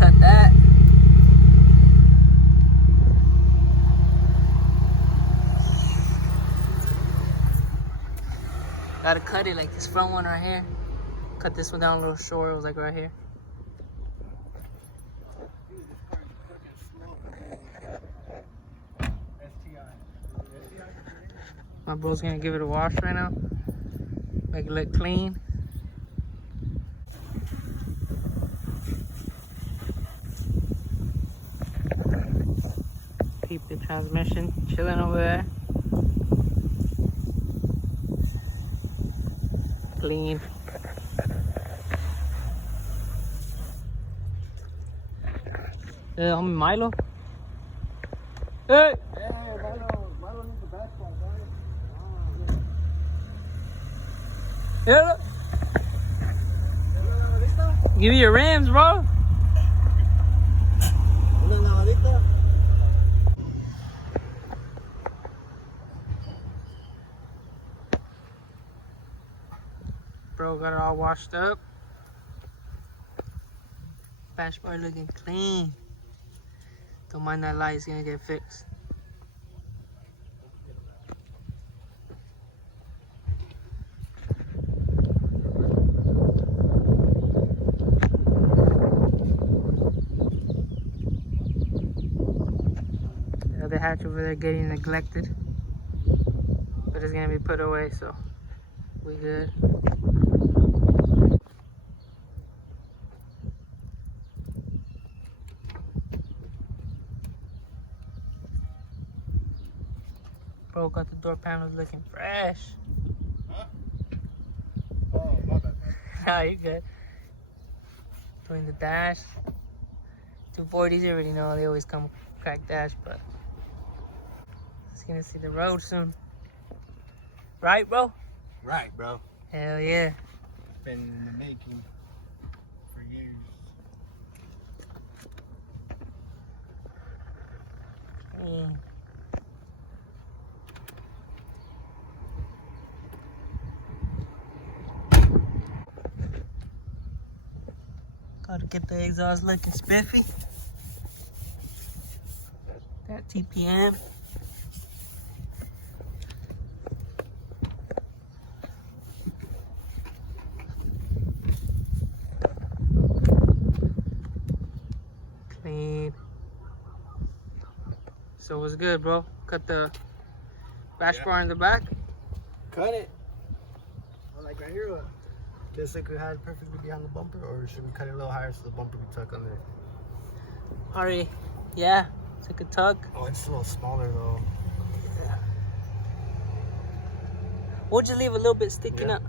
cut that. Gotta cut it like this front one right here. Cut this one down a little short. It was like right here. My bro's gonna give it a wash right now. Make it look clean. Keep the transmission chilling over there. Clean. I'm Milo. Hey! Hey, Milo needs the back part, right? Yeah. Give me your rims, bro. Bro got it all washed up. Bash bar looking clean. Don't mind that light, it's gonna get fixed. The other hatch over there getting neglected, but it's gonna be put away, so we good. Bro got the door panels looking fresh. Huh? Oh, my bad. Nah, you good. Doing the dash. 240s, you already know they always come cracked dash, but it's gonna see the road soon. Right, bro? Right, bro. Hell yeah. It's been in the making for years. Gotta get the exhaust looking spiffy. That TPM. Clean. So what's good, bro? Cut the bash bar in the back. Cut it. Well, like right here, just like we had it perfectly behind the bumper, or should we cut it a little higher so the bumper can tuck under? Alright, yeah, took a tug. Oh, it's a little smaller though. Yeah. We'll just leave a little bit sticking Yeah. up.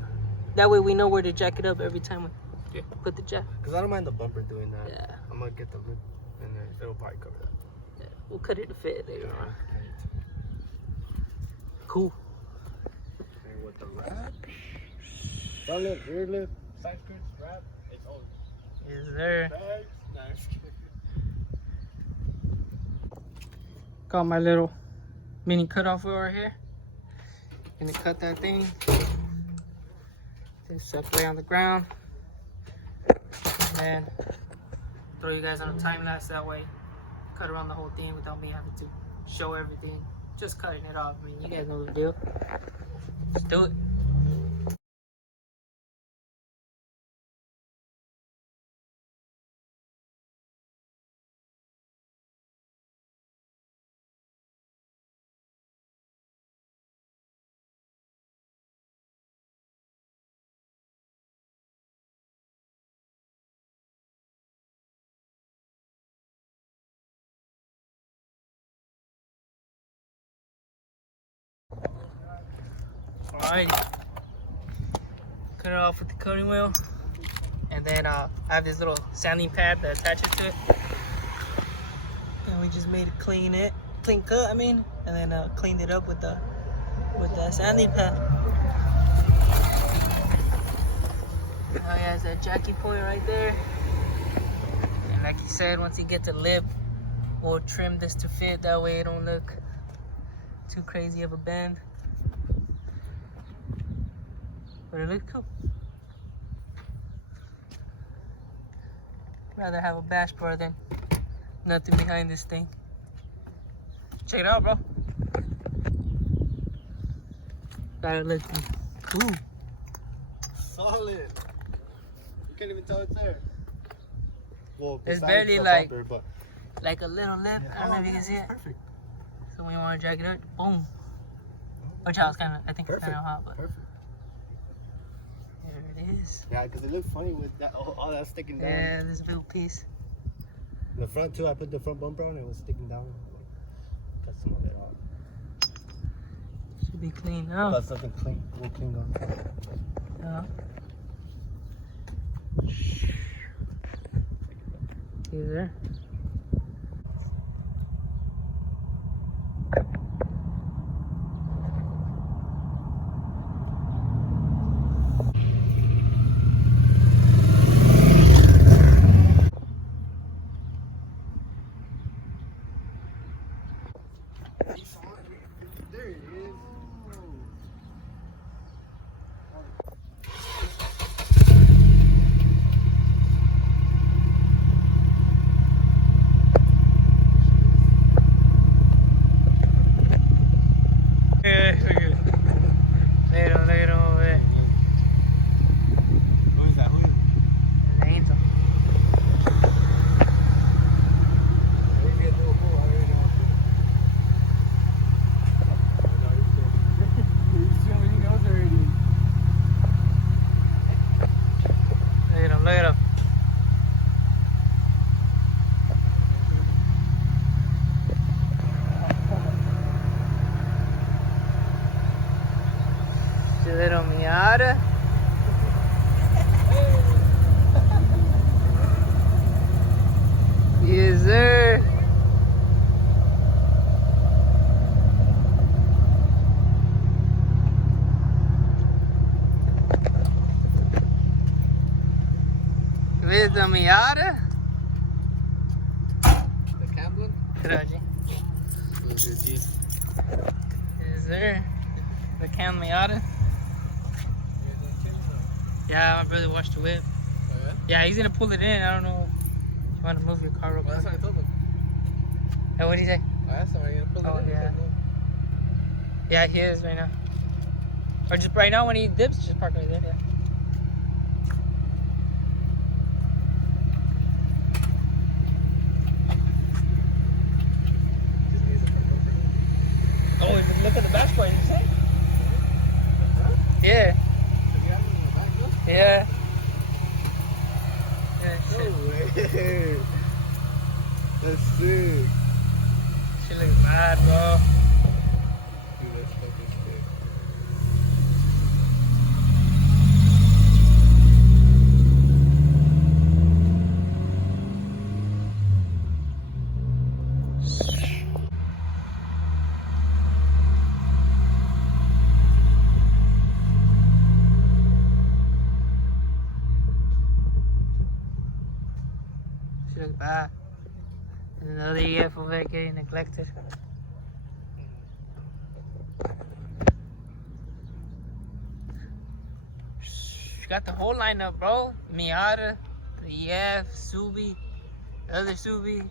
That way we know where to jack it up every time we put the jack. Because I don't mind the bumper doing that. Yeah. I'm going to get the lip and then it'll probably cover that. Yeah, we'll cut it to fit later on. Right. Cool. And with the wrap, front lip, rear lip, side skirts, wrap, it's all Yes, sir. bags. Nice. Got my little mini cutoff over here. Gonna cut that thing. Then separate on the ground. And throw you guys on a time lapse that way. Cut around the whole thing without me having to show everything. Just cutting it off. I mean, you guys know the deal. Let's do it. Alrighty. Cut it off with the coating wheel. And then I have this little sanding pad that attaches to it. And we just made it clean cut, I mean. And then cleaned it up with the sanding pad. Now he has that jackie point right there. And like he said, once he gets a lip, we'll trim this to fit. That way it don't look too crazy of a bend. But it looks cool. Rather have a dashboard than nothing behind this thing. Check it out, bro. Gotta look. Ooh. Solid. You can't even tell it's there. Well, It's besides barely the like bumper, but like a little lip. I don't know if you can see it. Perfect. So when you want to drag it up, boom. Which I was kind of, I think it's kind of hot, but Perfect. there it is. Yeah, because it looks funny with that all that sticking down. Yeah, this little piece. The front too, I put the front bumper on, it was sticking down. Cut some of it off. Should be clean now. Got something clean, real clean on. Yeah. See there? There it is. Who is that? Who is it? The angel. Maybe a little bull, I already know. He's chilling, he knows already. Look at him, look at him. Your little Miata. Yes, sir. With the Miata. The Camden? Grazie. Was it G? Yes, sir. The Cam Miata. Yeah, my brother washed the whip. Oh, yeah? Yeah, he's gonna pull it in. I don't know if you want to move your car real Well, quick. that's what I told him. Hey, what did he say? I asked him, are you gonna pull it Oh, in? He yeah. said no. Yeah, he is right now. Or just right now when he dips, just park right there. Yeah. Oh, if you look at the dashboard, you see? Yeah. Have you had him in the back though? Yeah. Yeah, shit. No way. That's sick. She looks mad, bro. Dude, that's fucking sick. She looks bad. And another EF over there getting neglected. She got the whole lineup, bro. Miata, the EF, Subi, the other Subi,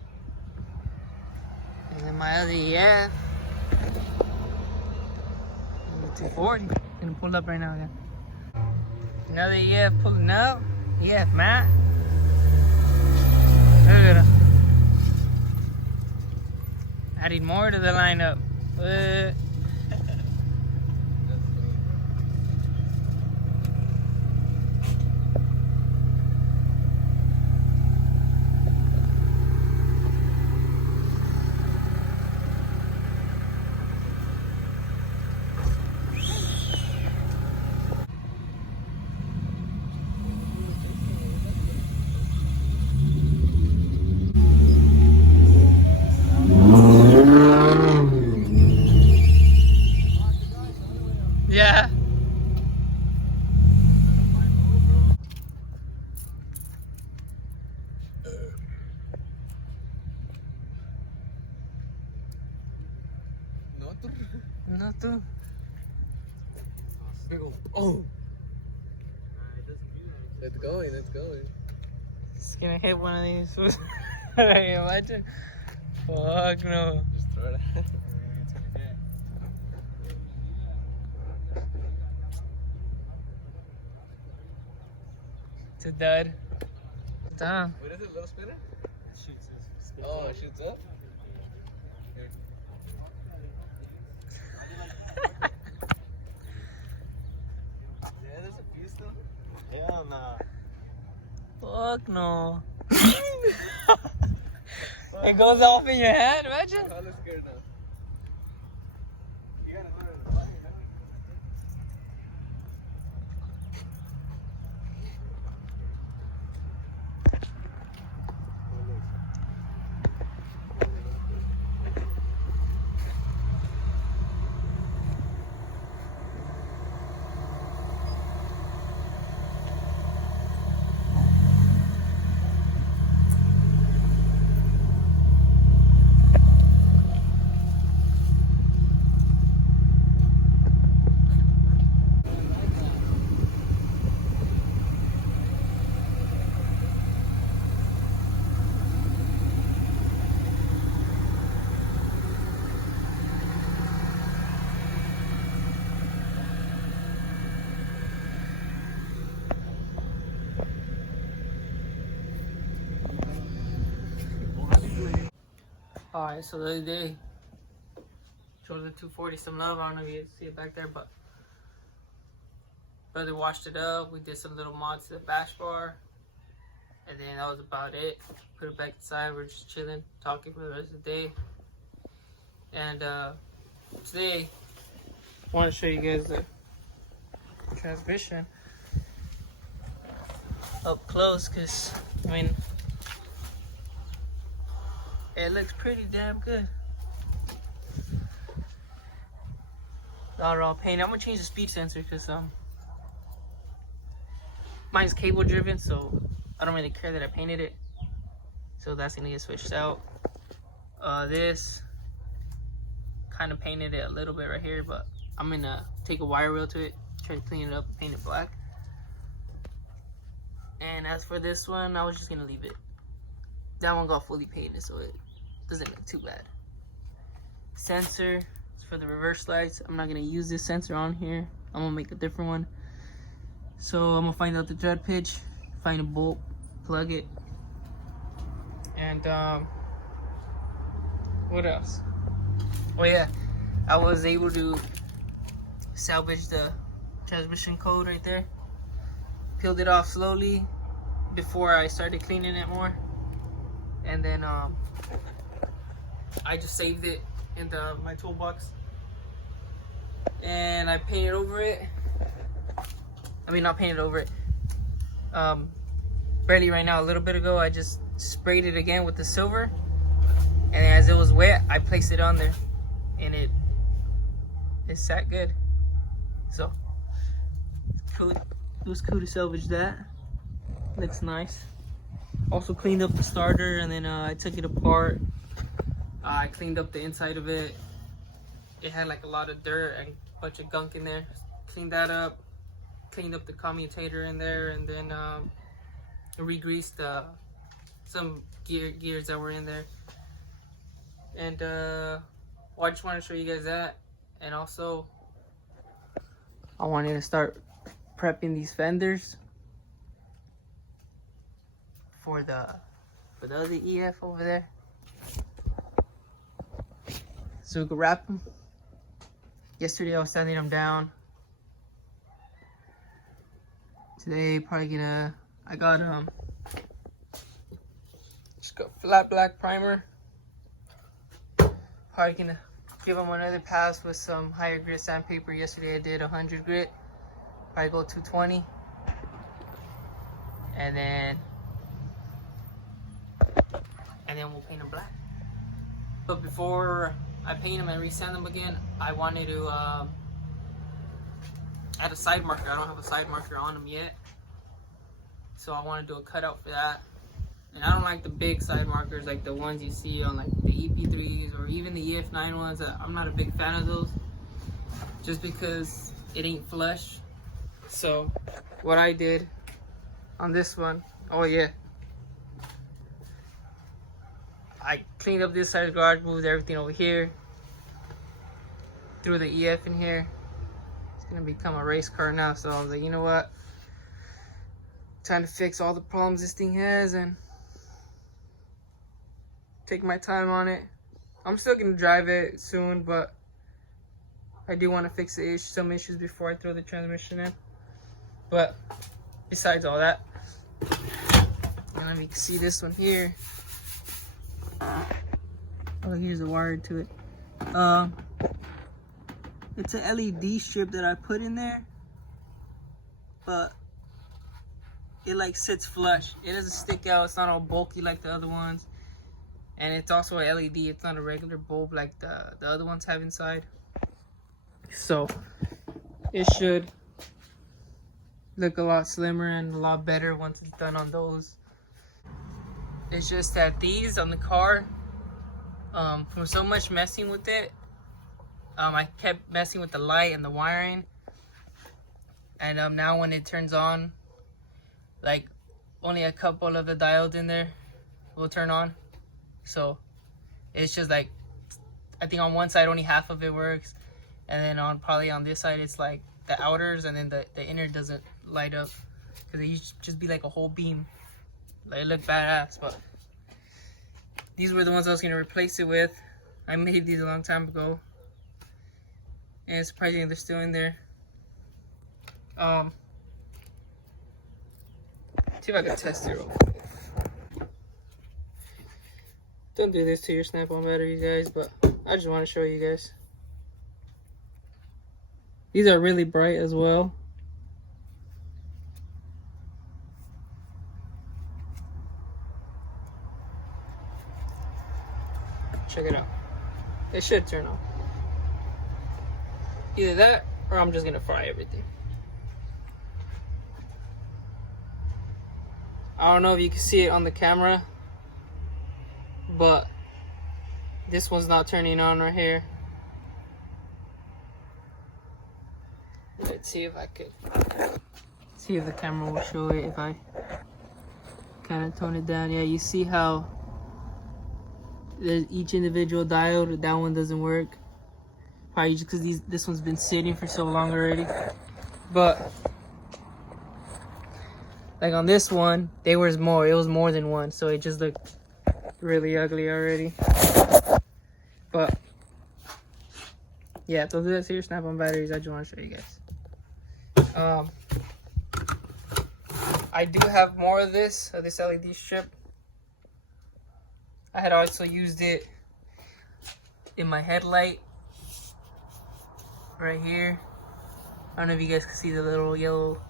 and then my other EF. And the 240. Gonna pull up right now again. Another EF pulling up. EF, man. Look at him. Adding more to the lineup. Yeah. No, tú. Oh! It's going, it's going. It's gonna hit one of these fools. Imagine. Fuck no. Just throw it out. It's a dud. Damn. What is it, little spinner? It shoots us. Oh, it shoots up? Yeah, there's a piece though. Hell nah. Fuck no. It goes off in your hand, imagine. I'm hella scared now. You gotta throw it in the fire, man. Alright, so the other day, showed the 240 some love. I don't know if you see it back there, but brother washed it up. We did some little mods to the bash bar, and then that was about it. Put it back inside. We're just chilling, talking for the rest of the day. And today, I want to show you guys the transmission up close, because I mean, it looks pretty damn good. All painted. I'm gonna change the speed sensor because mine's cable driven, so I don't really care that I painted it. So that's gonna get switched out. This kind of painted it a little bit right here, but I'm gonna take a wire wheel to it, try to clean it up, paint it black. And as for this one, I was just gonna leave it. That one got fully painted, so it doesn't look too bad. Sensor is for the reverse lights. I'm not gonna use this sensor on here. I'm gonna make a different one. So I'm gonna find out the thread pitch, find a bolt, plug it, and what else? Oh yeah, I was able to salvage the transmission code right there. Peeled it off slowly before I started cleaning it more, and then I just saved it in my toolbox, and I painted over it. I mean, not painted over it. Barely right now, a little bit ago, I just sprayed it again with the silver, and as it was wet, I placed it on there, and it sat good. So cool. It was cool to salvage that. Looks nice. Also cleaned up the starter, and then I took it apart. I cleaned up the inside of it. It had like a lot of dirt and a bunch of gunk in there. Cleaned that up. Cleaned up the commutator in there, and then re-greased some gears that were in there. And well, I just want to show you guys that. And also, I wanted to start prepping these fenders for the other EF over there, so we could wrap them. Yesterday I was sanding them down. Today probably I got just got flat black primer. Probably gonna give them another pass with some higher grit sandpaper. Yesterday I did 100 grit. Probably go 220, and then we'll paint them black. But before I paint them and resand them again, I wanted to add a side marker. I don't have a side marker on them yet, so I want to do a cutout for that. And I don't like the big side markers like the ones you see on like the EP3s or even the EF9 ones. I'm not a big fan of those, just because it ain't flush. So what I did on this one, oh yeah, I cleaned up this side of the garage, moved everything over here, threw the EF in here. It's gonna become a race car now, so I was like, you know what? Trying to fix all the problems this thing has and take my time on it. I'm still gonna drive it soon, but I do want to fix some issues before I throw the transmission in. But besides all that, and let me see this one here. Oh, here's the wire to it. It's an LED strip that I put in there, but it like sits flush. It doesn't stick out. It's not all bulky like the other ones, and it's also a LED. It's not a regular bulb like the other ones have inside. So it should look a lot slimmer and a lot better once it's done on those. It's just that these on the car, from so much messing with it, I kept messing with the light and the wiring, and now when it turns on, like only a couple of the diodes in there will turn on. So it's just like, I think on one side only half of it works, and then probably on this side it's like the outers, and then the inner doesn't light up because it used to just be like a whole beam. Like, it looked badass, but these were the ones I was gonna replace it with. I made these a long time ago, and surprisingly they're still in there. See if I can test it real quick. Don't do this to your snap-on batteries, guys, but I just want to show you guys. These are really bright as well. Check it out. It should turn on. Either that, or I'm just gonna fry everything. I don't know if you can see it on the camera, but this one's not turning on right here. Let's see if I could see if the camera will show it if I kind of tone it down. Yeah, you see how there's each individual diode. That one doesn't work. Probably just because this one's been sitting for so long already. But like on this one, it was more than one, so it just looked really ugly already. But yeah, those are the serious snap-on batteries. I just want to show you guys. I do have more of this LED strip. I had also used it in my headlight right here. I don't know if you guys can see the little yellow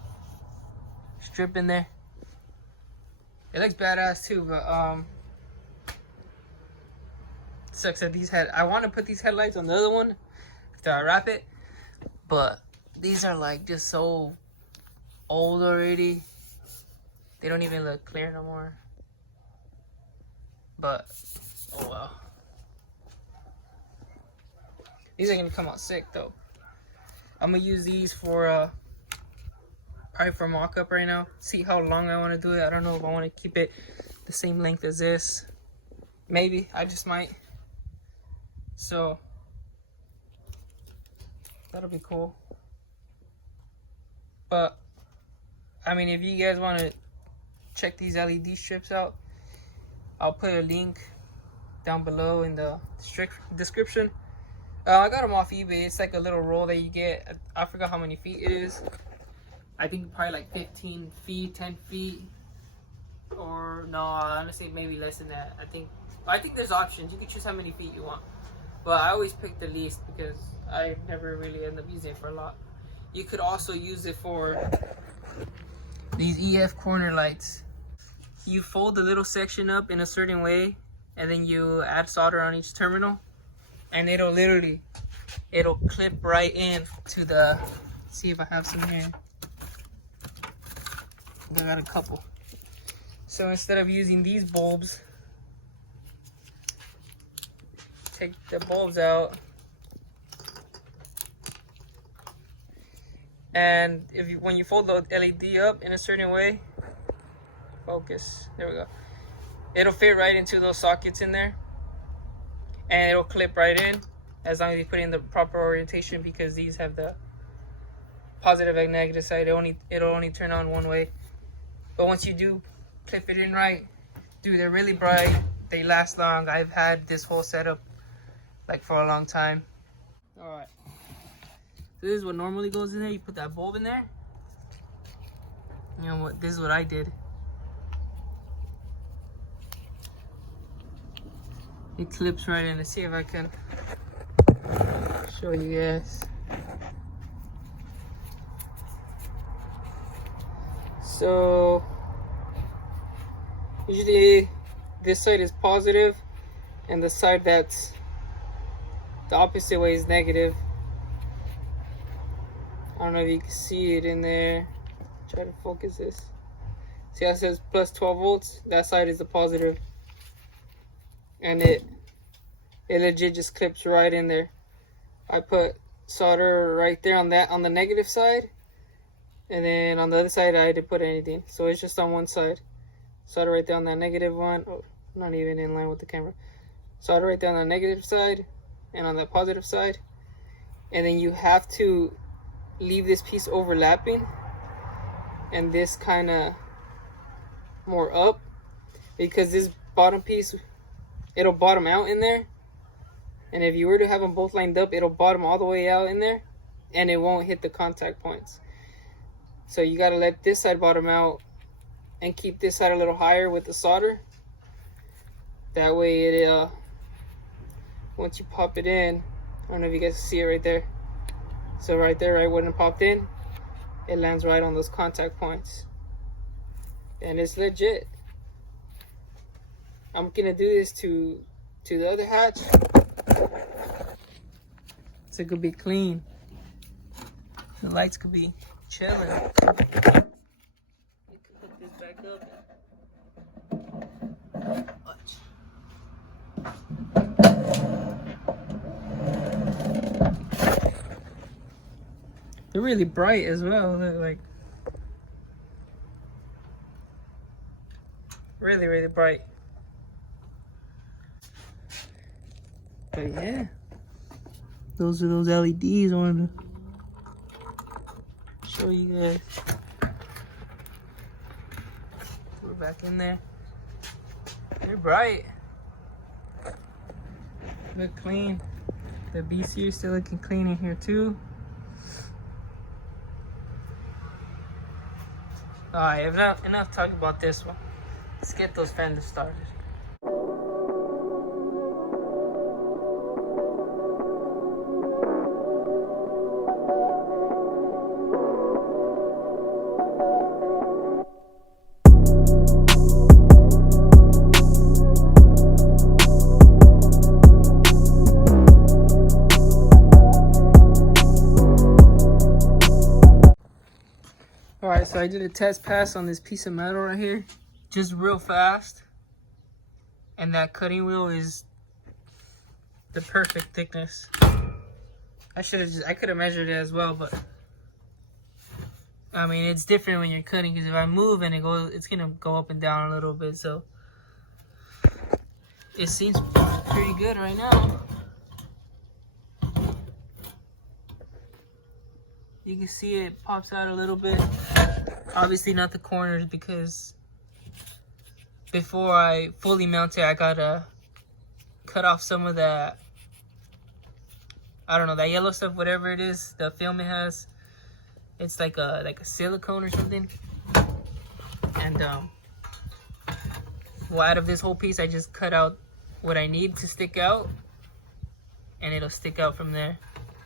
strip in there. It looks badass too, but sucks that I want to put these headlights on the other one after I wrap it, but these are like just so old already. They don't even look clear no more. But oh well. These are gonna come out sick though. I'm gonna use these for probably for mock-up right now. See how long I want to do it. I don't know if I want to keep it the same length as this. Maybe I just might. So that'll be cool. But I mean, if you guys want to check these LED strips out, I'll put a link down below in the description. I got them off eBay. It's like a little roll that you get. I forgot how many feet it is. I think probably like 15 feet, 10 feet, or no, honestly maybe less than that. I think there's options. You can choose how many feet you want, but I always pick the least because I never really end up using it for a lot. You could also use it for these EF corner lights. You fold the little section up in a certain way, and then you add solder on each terminal, and it'll clip right in to the, let's see if I have some here. I got a couple. So instead of using these bulbs, take the bulbs out, and when you fold the LED up in a certain way, focus, there we go, it'll fit right into those sockets in there, and it'll clip right in as long as you put it in the proper orientation, because these have the positive and negative side. It'll only turn on one way. But once you do clip it in right, dude, they're really bright. They last long. I've had this whole setup like for a long time. All right. So this is what normally goes in there. You put that bulb in there. You know what? This is what I did. It clips right in. Let's see if I can show you guys. So usually this side is positive and the side that's the opposite way is negative. I don't know if you can see it in there. Try to focus this. See how it says plus 12 volts? That side is the positive. And it legit just clips right in there. I put solder right there on the negative side. And then on the other side I didn't put anything. So it's just on one side. Solder right there on that negative one. Oh, not even in line with the camera. Solder right there on the negative side and on the positive side. And then you have to leave this piece overlapping and this kind of more up, because this bottom piece, it'll bottom out in there, and if you were to have them both lined up, it'll bottom all the way out in there and it won't hit the contact points. So you got to let this side bottom out and keep this side a little higher with the solder. That way it once you pop it in, I don't know if you guys see it right there. So right there, right when it popped in, it lands right on those contact points. And it's legit. I'm gonna do this to the other hatch, so it could be clean. The lights could be chilling. You can put this back up. Watch. They're really bright as well. They're like really, really bright. But yeah, those are those LEDs I wanted to show you guys. We're back in there. They're bright. Look clean. The BC is still looking clean in here too. Alright, enough talking about this one. Let's get those fenders started. Alright, so I did a test pass on this piece of metal right here, just real fast, and that cutting wheel is the perfect thickness. I could have measured it as well, but I mean, it's different when you're cutting, because if I move and it's gonna go up and down a little bit. So it seems pretty good right now. You can see it pops out a little bit. Obviously not the corners, because before I fully mount it, I gotta cut off some of that, I don't know, that yellow stuff, whatever it is, the film it has. It's like a silicone or something. And well, out of this whole piece, I just cut out what I need to stick out, and it'll stick out from there.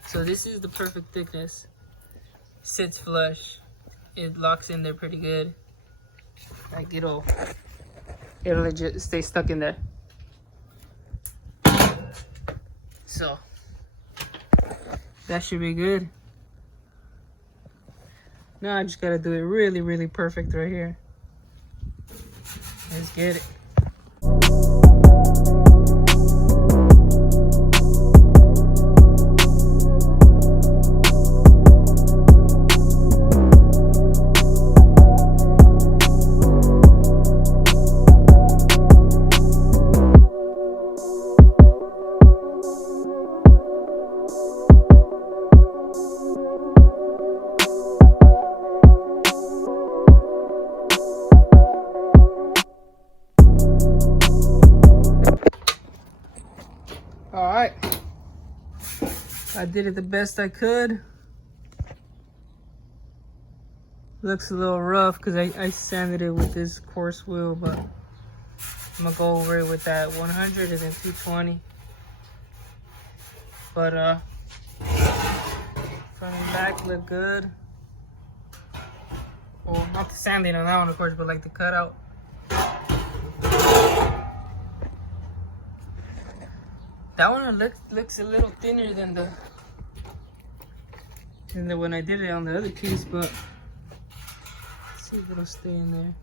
So this is the perfect thickness. Sits flush. It locks in there pretty good. Like it'll legit stay stuck in there. So that should be good. Now I just gotta do it really, really perfect right here. Let's get it. All right. I did it the best I could. Looks a little rough because I sanded it with this coarse wheel, but I'm gonna go over it with that 100 and then 220. But front and back look good. Well, not the sanding on that one, of course, but like the cutout. That one looks a little thinner than the when I did it on the other piece, but let's see if it'll stay in there.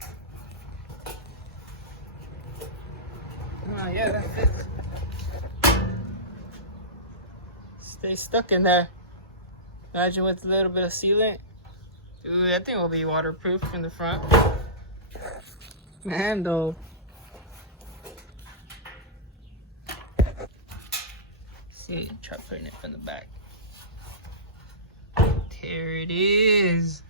Oh yeah, that fits. Stay stuck in there. Imagine with a little bit of sealant. Dude, that thing will be waterproof from the front. Man, though. See, try putting it from the back. There it is.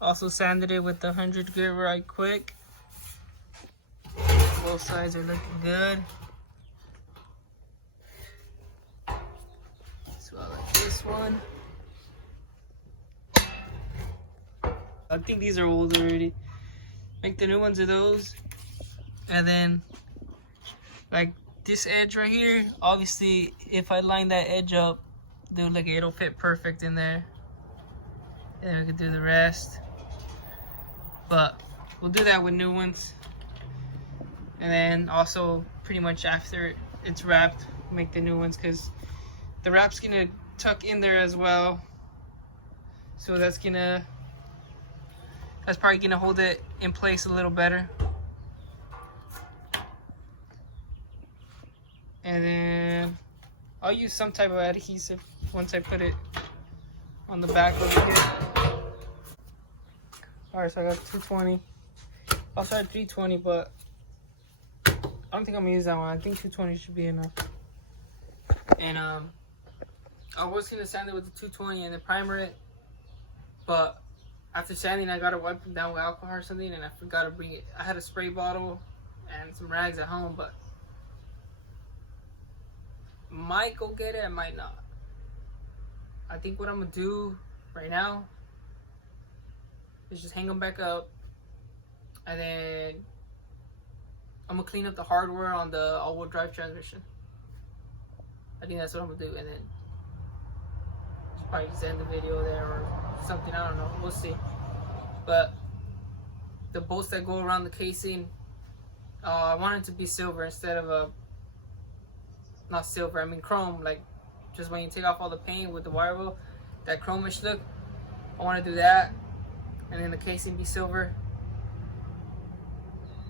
Also sanded it with the 100 grit right quick. Both sides are looking good. As well as this one. I think these are old already. Make the new ones of those. And then, like this edge right here, obviously if I line that edge up, dude, look, it'll fit perfect in there. And we could do the rest. But we'll do that with new ones. And then also pretty much after it's wrapped, make the new ones, because the wrap's gonna tuck in there as well. So that's probably gonna hold it in place a little better. And then I'll use some type of adhesive once I put it on the back over here. Alright, so I got 220. I'll try 320, but I don't think I'm gonna use that one. I think 220 should be enough. And I was gonna sand it with the 220 and then primer it, but after sanding I gotta wipe them down with alcohol or something, and I forgot to bring it. I had a spray bottle and some rags at home, but might go get it, I might not. I think what I'm gonna do right now is just hang them back up, and then I'm gonna clean up the hardware on the all-wheel drive transmission. I think that's what I'm gonna do, and then just probably just end the video there or something. I don't know. We'll see. But the bolts that go around the casing, I want it to be silver instead of not silver. I mean chrome. Like just when you take off all the paint with the wire wheel, that chromish look. I want to do that. And then the casing be silver.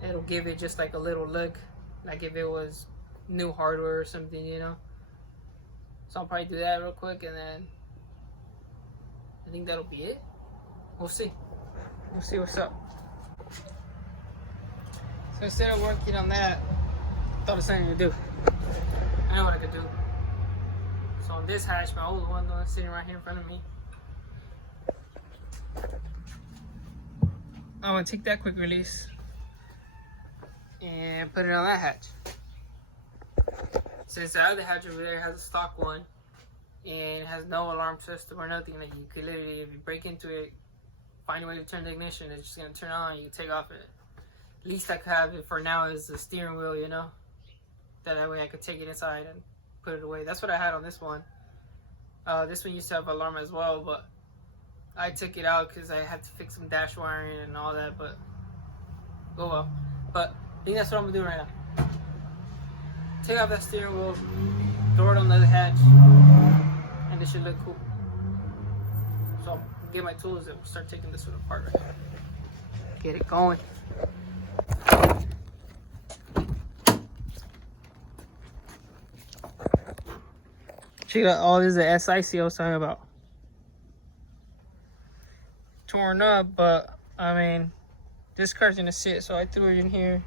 It'll give it just like a little look, like if it was new hardware or something, you know. So I'll probably do that real quick, and then I think that'll be it. We'll see. We'll see what's up. So instead of working on that, I thought of something to do. I know what I could do. So on this hatch, my old one, the one sitting right here in front of me, I'm gonna take that quick release and put it on that hatch. Since the other hatch over there has a stock one and it has no alarm system or nothing, like you could literally, if you break into it, find a way to turn the ignition, it's just gonna turn on, you take off it. Least I could have it for now is the steering wheel, you know? That way I could take it inside and put it away. That's what I had on this one. This one used to have an alarm as well, but I took it out because I had to fix some dash wiring and all that, but oh well. But I think that's what I'm gonna do right now. Take off that steering wheel, throw it on the other hatch, and it should look cool. So I'll get my tools and start taking this one apart right now. Get it going. Check out all this, the SIC I was talking about. Torn up, but I mean, this car's gonna sit, so I threw it in here.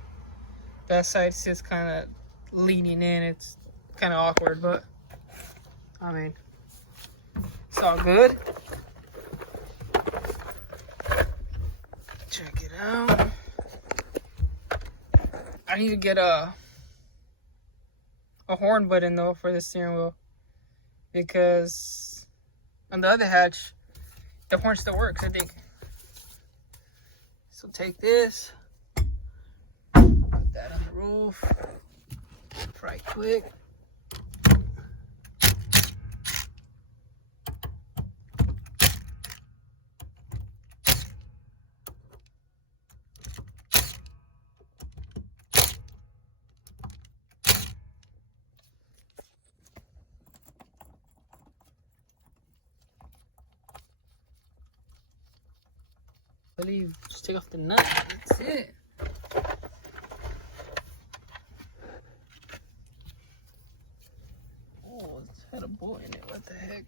That side sits kind of leaning in. It's kind of awkward, but I mean, it's all good. Check it out. I need to get a horn button though for the steering wheel, because on the other hatch the horn still works, I think. So take this, put that on the roof right quick. I believe just take off the nut. That's it. Oh, it's had a bolt in it. What the heck?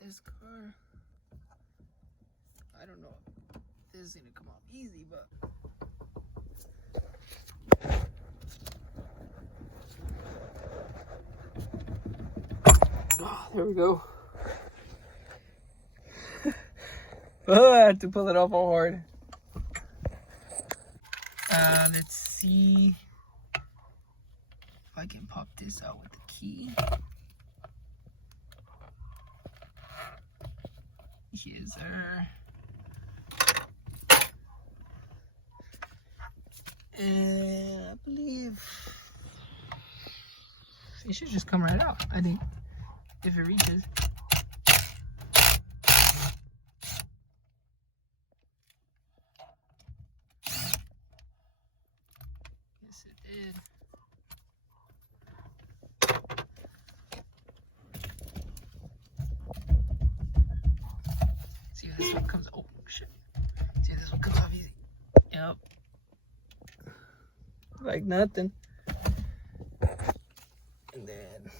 This car, I don't know if this is gonna come off easy, but oh, there we go. Oh, I have to pull it off all hard. Let's see if I can pop this out with the key. Yes, sir. And I believe it should just come right out, I think, if it reaches. Yes, it did. See, this one comes. Oh shit! See, this one comes off easy. Yep. Like nothing. And then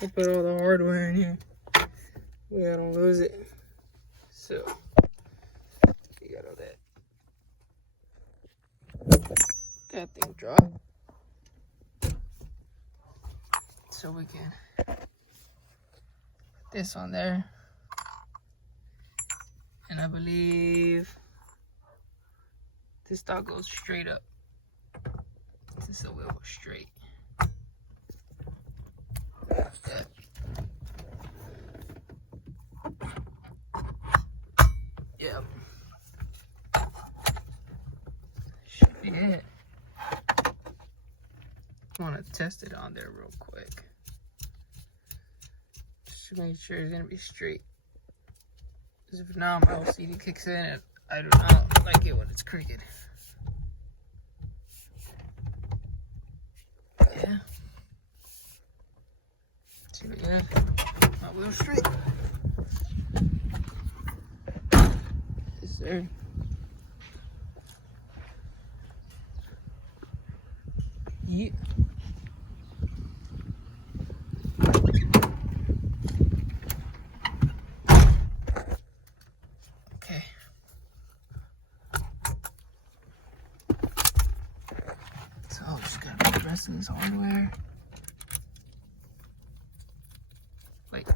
we'll put all the hardware in here. We don't lose it. So you got all that thing dropped. So we can put this on there. And I believe this dog goes straight up. This will go straight. Like that. Yep. Should be it. I want to test it on there real quick. Just to make sure it's gonna be straight. Because if not, my OCD kicks in and I don't like it when it's crooked. Yeah. See what we have? My wheel straight. Yes, sir. Yeah. Okay. So just gotta put the rest of this hardware. Wait.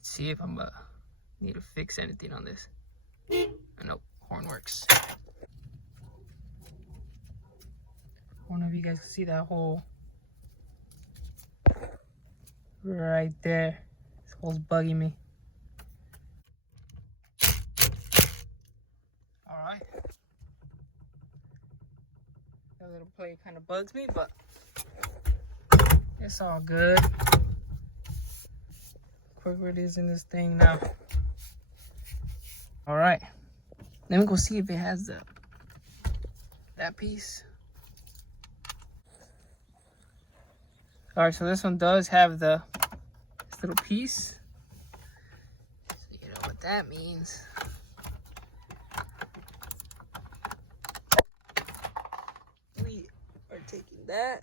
See if I'm need to fix anything on this. Nope, horn works. I don't know if you guys can see that hole right there. This hole's bugging me. Alright. That little plate kind of bugs me, but it's all good. Quicker it is in this thing now. Alright. Let me go see if it has that piece. All right, so this one does have this little piece. So you know what that means. We are taking that.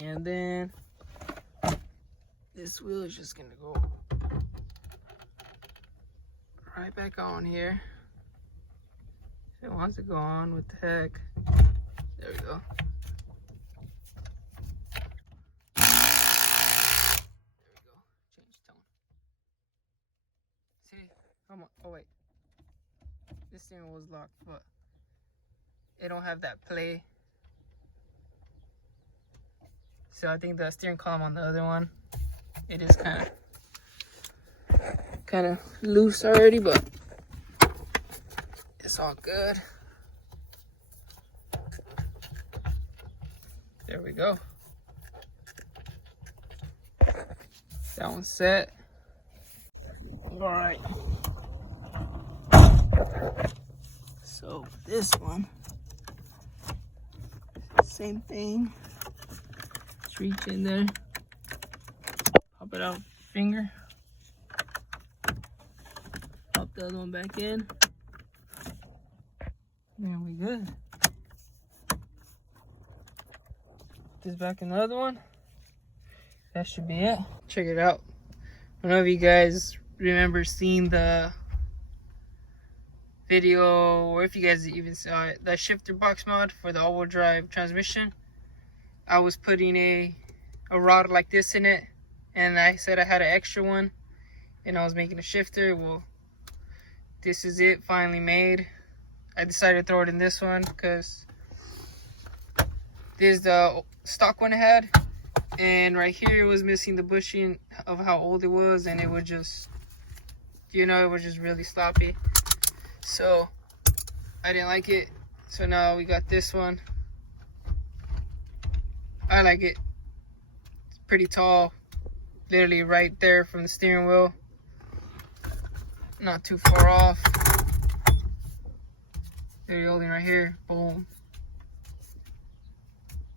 And then this wheel is just gonna go right back on here. If it wants to go on, what the heck? There we go. There we go. Change tone. See? Come on. Oh wait. This thing was locked, but it don't have that play. So I think the steering column on the other one, it is kind of loose already, but it's all good. There we go. That one's set. All right. So this one, same thing. Just reach in there, pop it out, finger, pop the other one back in. There we go. Put this back in the other one. That should be it. Check it out. I don't know if you guys remember seeing the video, or if you guys even saw it, the shifter box mod for the all-wheel drive transmission. I was putting a rod like this in it, and I said I had an extra one, and I was making a shifter. Well, this is it, finally made. I decided to throw it in this one because this is the stock one I had, and right here it was missing the bushing of how old it was, and it was just, you know, it was just really sloppy. So I didn't like it, so now we got this one. I like it. It's pretty tall, literally right there from the steering wheel, not too far off. There you're holding right here, boom.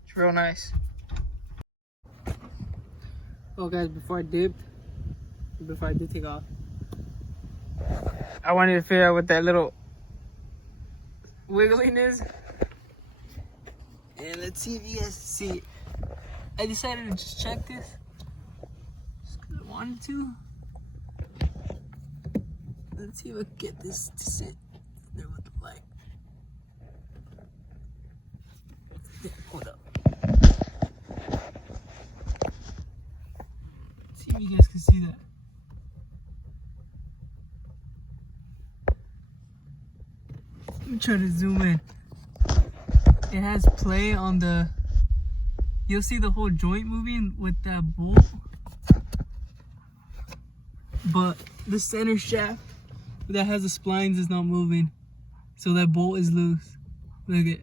It's real nice. Oh guys, before I did take off, I wanted to figure out what that little wiggling is. And let's see if you guys see it. I decided to just check this just because I wanted to. Let's see if I can get this to sit there with the light. Yeah, hold up. Let's see if you guys can see that. Let me try to zoom in. It has play on the, you'll see the whole joint moving with that bolt, but the center shaft that has the splines is not moving, so that bolt is loose. Look at it.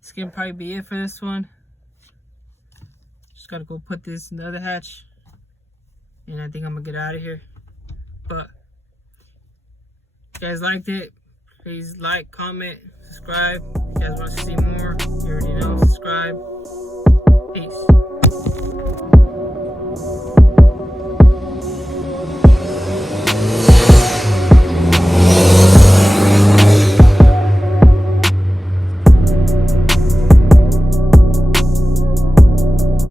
This can probably be it for this one. Just gotta go put this in the other hatch, and I think I'm gonna get out of here. But if you guys liked it, please like, comment, subscribe. If you guys want to see more, you already know, subscribe. Peace.